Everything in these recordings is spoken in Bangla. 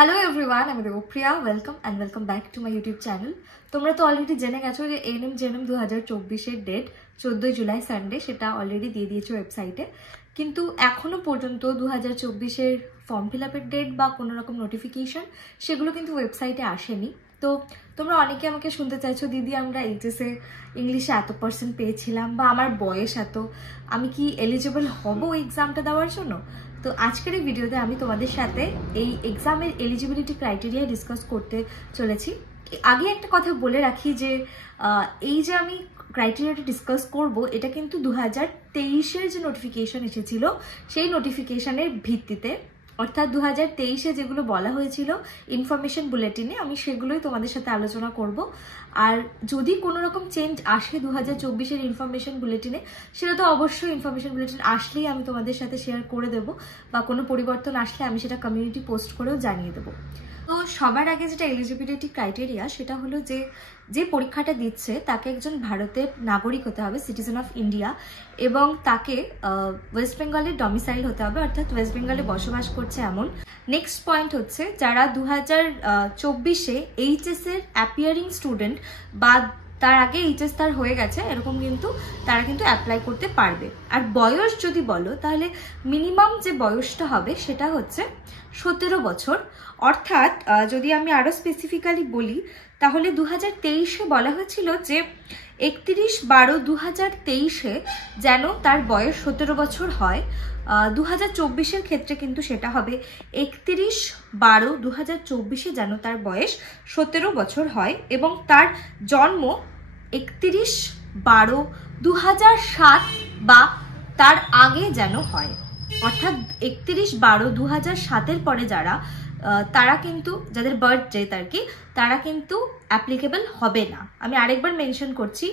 হ্যালো এভরিওয়ান, আমি Debpriya. Welcome back to my YouTube channel. তোমরা তো অলরেডি জেনে গেছো যে এএনএম জেএনএম 2024-এর ডেট 14 জুলাই সানডে, সেটা অলরেডি দিয়ে দিয়েছে ওয়েবসাইটে। কিন্তু এখনো পর্যন্ত 2024-এর ফর্ম ফিল আপের ডেট বা কোনো রকম নোটিফিকেশন সেগুলো কিন্তু ওয়েবসাইটে আসেনি। তো তোমরা অনেকে আমাকে শুনতে চাইছো, দিদি আমরা এইচএসে ইংলিশে এত % পেয়েছিলাম বা আমার বয়স এত, আমি কি এলিজিবল হব ওই এক্সামটা দেওয়ার জন্য? তো আজকের এই ভিডিওতে আমি তোমাদের সাথে এই এক্সামের এলিজিবিলিটি ক্রাইটেরিয়া ডিসকাস করতে চলেছি। আগে একটা কথা বলে রাখি যে এই যে আমি ক্রাইটেরিয়াটা ডিসকাস করব, এটা কিন্তু 2023-এর যে নোটিফিকেশন এসেছিল সেই নোটিফিকেশনের ভিত্তিতে, অর্থাৎ 2023-এ যেগুলো বলা হয়েছিল ইনফরমেশন বুলেটিনে, আমি সেগুলোই তোমাদের সাথে আলোচনা করব। আর যদি কোনো রকম চেঞ্জ আসে 2024-এর ইনফরমেশন বুলেটিনে, সেটা তো অবশ্যই ইনফরমেশন বুলেটিন আসলেই আমি তোমাদের সাথে শেয়ার করে দেবো, বা কোনো পরিবর্তন আসলে আমি সেটা কমিউনিটি পোস্ট করেও জানিয়ে দেবো। তো সবার আগে যেটা এলিজিবিলিটি ক্রাইটেরিয়া, সেটা হলো যে পরীক্ষাটা দিচ্ছে তাকে একজন ভারতের নাগরিক হতে হবে, সিটিজেন অফ ইন্ডিয়া, এবং তাকে ওয়েস্ট বেঙ্গলের ডমিসাইল হতে হবে, অর্থাৎ ওয়েস্ট বেঙ্গলে বসবাস করছে এমন। নেক্সট পয়েন্ট হচ্ছে, যারা 2024-এ এইচএসের অ্যাপিয়ারিং স্টুডেন্ট বা তার আগে এইচএস তার হয়ে গেছে এরকম, কিন্তু তারা কিন্তু অ্যাপ্লাই করতে পারবে। আর বয়স যদি বলো, তাহলে মিনিমাম যে বয়সটা হবে সেটা হচ্ছে 17 বছর। অর্থাৎ যদি আমি আরও স্পেসিফিক্যালি বলি, তাহলে 2023-এ বলা হয়েছিল যে 31/12/2023-এ যেন তার বয়স 17 বছর হয়। 2024-এর ক্ষেত্রে কিন্তু সেটা হবে 31/12/2024-এ যেন তার বয়স 17 বছর হয়, এবং তার জন্ম 31/12/2007 বা তার আগে যেন হয়। অর্থাৎ 31/12/2007-এর পরে যারা, তারা কিন্তু, যাদের বার্থ ডেট আর কি, তারা কিন্তু অ্যাপ্লিকেবল হবে না। আমি আরেকবার মেনশন করছি,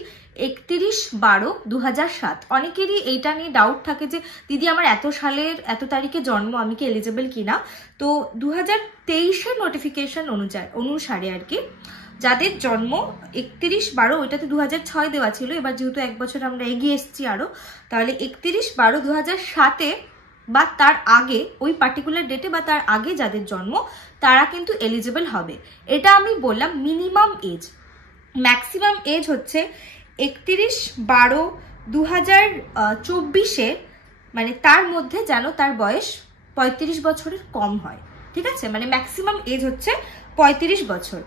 31/12/2007। অনেকেরই এইটা নিয়ে ডাউট থাকে যে দিদি আমার এত সালের এত তারিখে জন্ম, আমি কি এলিজিবল কিনা। তো 2023-এর নোটিফিকেশন অনুসারে আর কি, যাদের জন্ম 31/12, ওইটাতে 2006 দেওয়া ছিল, এবার যেহেতু এক বছর আমরা এগিয়ে এসেছি আরো, তাহলে 31/12/2007-এ বা তার আগে, ওই পার্টিকুলার ডেটে বা তার আগে যাদের জন্ম, তারা কিন্তু এলিজিবল হবে। এটা আমি বললাম মিনিমাম এজ। ম্যাক্সিমাম এজ হচ্ছে 31/12/2024, মানে তার মধ্যে যেন তার বয়স 35 বছরের কম হয়। ঠিক আছে, মানে ম্যাক্সিমাম এজ হচ্ছে 35 বছর।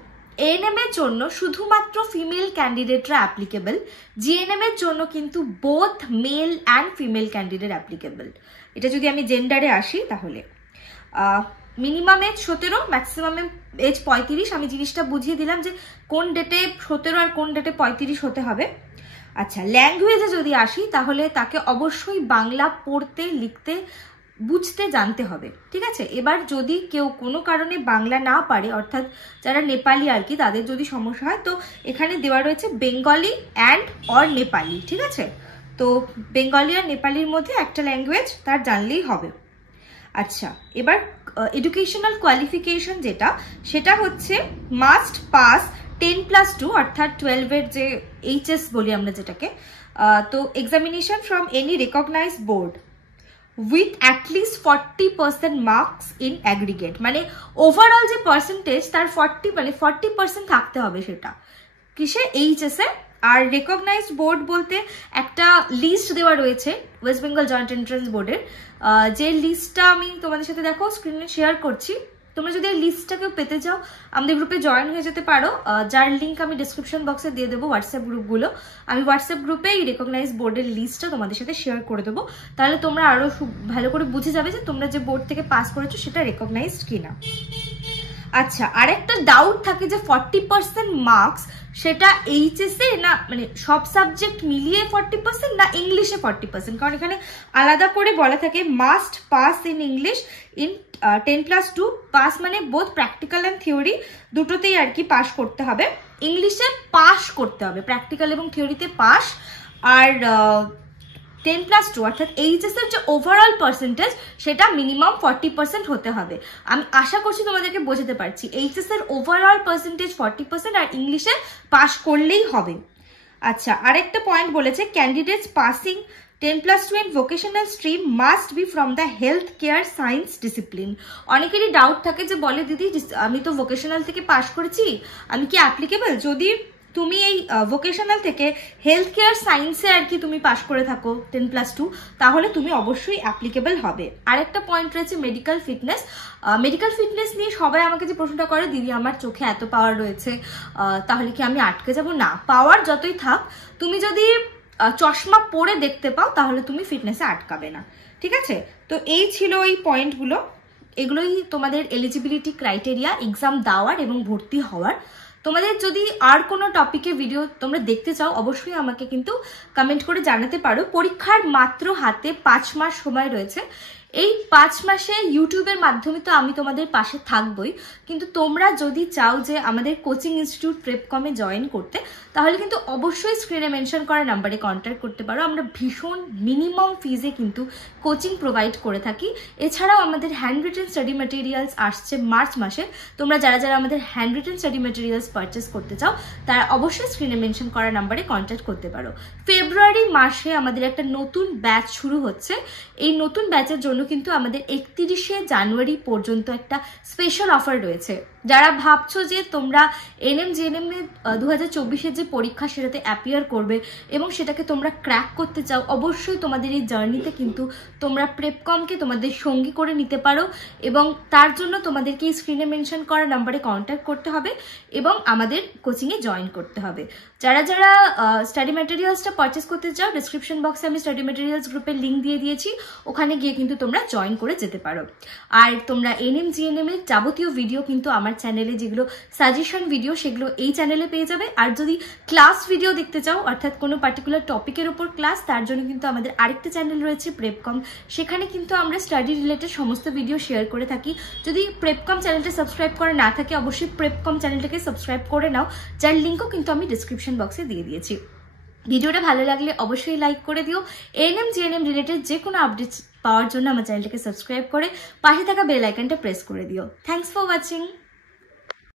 এএনএম এর জন্য শুধুমাত্র ফিমেল ক্যান্ডিডেটরা অ্যাপ্লিকেবল। জিএনএম এর জন্য কিন্তু both male and female candidate applicable. এটা যদি আমি জেন্ডারে আসি, তাহলে মিনিমাম এজ 17, ম্যাক্সিমাম এজ 35। আমি জিনিসটা বুঝিয়ে দিলাম যে কোন ডেটে 17 আর কোন ডেটে 35 হতে হবে। আচ্ছা, ল্যাঙ্গুয়েজে যদি আসি, তাহলে তাকে অবশ্যই বাংলা পড়তে, লিখতে, বুঝতে জানতে হবে। ঠিক আছে, এবার যদি কেউ কোনো কারণে বাংলা না পারে, অর্থাৎ যারা নেপালি আর কি, তাদের যদি সমস্যা হয়, তো এখানে দেওয়া রয়েছে বেঙ্গলি অ্যান্ড অর নেপালি। ঠিক আছে, তো বেঙ্গলি আর নেপালির মধ্যে একটা ল্যাঙ্গুয়েজ তার জানলেই হবে। আচ্ছা, এবার এডুকেশনাল কোয়ালিফিকেশন যেটা, সেটা হচ্ছে মাস্ট পাস 10+2, অর্থাৎ 12-এর যে এইচএস বলি আমরা যেটাকে, তো examination from any recognized board with at least 40% marks in aggregate, মানে ওভারঅল যে পার্সেন্টেজ তার 40% থাকতে হবে, সেটা কিসে? এইচএসে। আর রেকগনাইজড বোর্ড বলতে একটা লিস্ট দেওয়া রয়েছে ওয়েস্ট বেঙ্গল জয়েন্ট এন্ট্রান্স বোর্ডের, যে লিস্টটা আমি তোমাদের সাথে দেখো স্ক্রিনে শেয়ার করছি। তোমরা যদি এই লিস্টটাকে পেতে চাও, আমাদের গ্রুপে জয়েন হয়ে যেতে পারো, যার লিঙ্ক আমি ডিসক্রিপশন বক্সে দিয়ে দেবো, হোয়াটসঅ্যাপ গ্রুপগুলো। আমি হোয়াটসঅ্যাপ গ্রুপে এই রেকগনাইজড বোর্ডের লিস্টটা তোমাদের সাথে শেয়ার করে দেবো, তাহলে তোমরা আরও ভালো করে বুঝে যাবে যে তোমরা যে বোর্ড থেকে পাস করেছো সেটা রেকগনাইজড কিনা। আচ্ছা, আরেকটা ডাউট থাকে যে 40% মার্কস সেটা এইচএসে না, মানে সব সাবজেক্ট মিলিয়ে 40% না ইংলিশে 40%, কারণ এখানে আলাদা করে বলা থাকে must pass in English in 10+2। Pass মানে বোথ প্র্যাকটিক্যাল অ্যান্ড থিওরি দুটোতেই আর কি পাস করতে হবে। ইংলিশে পাস করতে হবে, প্র্যাকটিক্যাল এবং থিওরিতে পাস। আর 10+2 অর্থাৎ এইচএস এর যে ওভারঅল পার্সেন্টেজ, সেটা মিনিমাম 40% হতে হবে। আমি আশা করছি তোমাদেরকে বোঝাতে পারছি। এইচএস এর ওভারঅল পার্সেন্টেজ 40% আর ইংলিশে পাস করলেই হবে। আচ্ছা, আরেকটা পয়েন্ট বলেছে, candidates passing 10+2 in vocational stream must be from the health care science discipline. অনেকেরই ডাউট থাকে যে বলে দিদি আমি তো ভোকেশনাল থেকে পাশ করেছি, আমি কি অ্যাপ্লিকেবল? যদি তুমি এই ভোকেশনাল থেকে হেলথ কেয়ার সায়েন্সে আর কি তুমি পাশ করে থাকো 10+2, তাহলে তুমি অবশ্যই অ্যাপ্লিকেবল হবে। আরেকটা পয়েন্ট রয়েছে মেডিকেল ফিটনেস। মেডিকেল ফিটনেস নিয়ে সবাই আমাকে যে প্রশ্নটা করে, দিদি আমার চোখে এত পাওয়ার রয়েছে, তাহলে কি আমি আটকে যাব? না, পাওয়ার যতই থাক, তুমি যদি চশমা পরে দেখতে পাও তাহলে তুমি ফিটনেসে আটকাবে না, ঠিক আছে? তো এই ছিল এই পয়েন্টগুলো, এগুলোই তোমাদের এলিজিবিলিটি ক্রাইটেরিয়া এক্সাম দেওয়ার এবং ভর্তি হওয়ার। তোমাদের যদি আর কোনো টপিকে ভিডিও তোমরা দেখতে চাও অবশ্যই আমাকে কিন্তু কমেন্ট করে জানাতে পারো। পরীক্ষার মাত্র হাতে 5 মাস সময় রয়েছে। এই 5 মাসে ইউটিউবের মাধ্যমে তো আমি তোমাদের পাশে থাকবই, কিন্তু তোমরা যদি চাও যে আমাদের কোচিং ইনস্টিটিউট প্রেপকমে জয়েন করতে, তাহলে কিন্তু অবশ্যই স্ক্রিনে মেনশন করা নাম্বারে কন্ট্যাক্ট করতে পারো। আমরা ভীষণ মিনিমাম ফিজে কিন্তু কোচিং প্রোভাইড করে থাকি। এছাড়াও আমাদের হ্যান্ড রিটেন স্টাডি ম্যাটেরিয়ালস আসছে মার্চ মাসে। তোমরা যারা যারা আমাদের hand written study materials purchase করতে চাও তারা অবশ্যই স্ক্রিনে মেনশন করা নাম্বারে কন্ট্যাক্ট করতে পারো। ফেব্রুয়ারি মাসে আমাদের একটা নতুন ব্যাচ শুরু হচ্ছে। এই নতুন ব্যাচের জন্য কিন্তু আমাদের 31শে জানুয়ারি পর্যন্ত একটা স্পেশাল অফার রয়েছে। যারা ভাবছো যে তোমরা এনএম জিএনএম 2024-এর যে পরীক্ষা সেটাতে অ্যাপিয়ার করবে এবং সেটাকে তোমরা ক্র্যাক করতে চাও, অবশ্যই তোমাদের এই জার্নিতে কিন্তু তোমরা প্রেপকমকে তোমাদের সঙ্গী করে নিতে পারো এবং তার জন্য তোমাদেরকে এই স্ক্রিনে মেনশন করা নাম্বারে কন্ট্যাক্ট করতে হবে এবং আমাদের কোচিংয়ে জয়েন করতে হবে। যারা যারা স্টাডি ম্যাটেরিয়ালসটা পারচেস করতে চাও, ডিসক্রিপশন বক্সে আমি স্টাডি ম্যাটেরিয়ালস গ্রুপের লিঙ্ক দিয়ে দিয়েছি, ওখানে গিয়ে কিন্তু তোমরা জয়েন করে যেতে পারো। আর তোমরা এনএম জিএনএম এর যাবতীয় ভিডিও কিন্তু আমার চ্যানেলে, যেগুলো সাজেশন ভিডিও সেগুলো এই চ্যানেলে পেয়ে যাবে। আর যদি ক্লাস ভিডিও দেখতে চাও, অর্থাৎ কোনো পার্টিকুলার টপিকের ওপর ক্লাস, তার জন্য কিন্তু আমাদের আরেকটা চ্যানেল রয়েছে প্রেপকম। সেখানে কিন্তু আমরা স্টাডি রিলেটেড সমস্ত ভিডিও শেয়ার করে থাকি। যদি প্রেপকম চ্যানেলটা সাবস্ক্রাইব করা না থাকে অবশ্যই প্রেপকম চ্যানেলটাকে সাবস্ক্রাইব করে নাও, যার লিঙ্কও কিন্তু আমি ডিসক্রিপশন বক্সে দিয়ে দিয়েছি। ভিডিওটা ভালো লাগলে অবশ্যই লাইক করে দিও। এনএম জিএনএম রিলেটেড যে কোনো আপডেটস পাওয়ার জন্য আমার চ্যানেলটাকে সাবস্ক্রাইব করে পাশে থাকা বেল আইকনটা প্রেস করে দিও। Thanks for watching.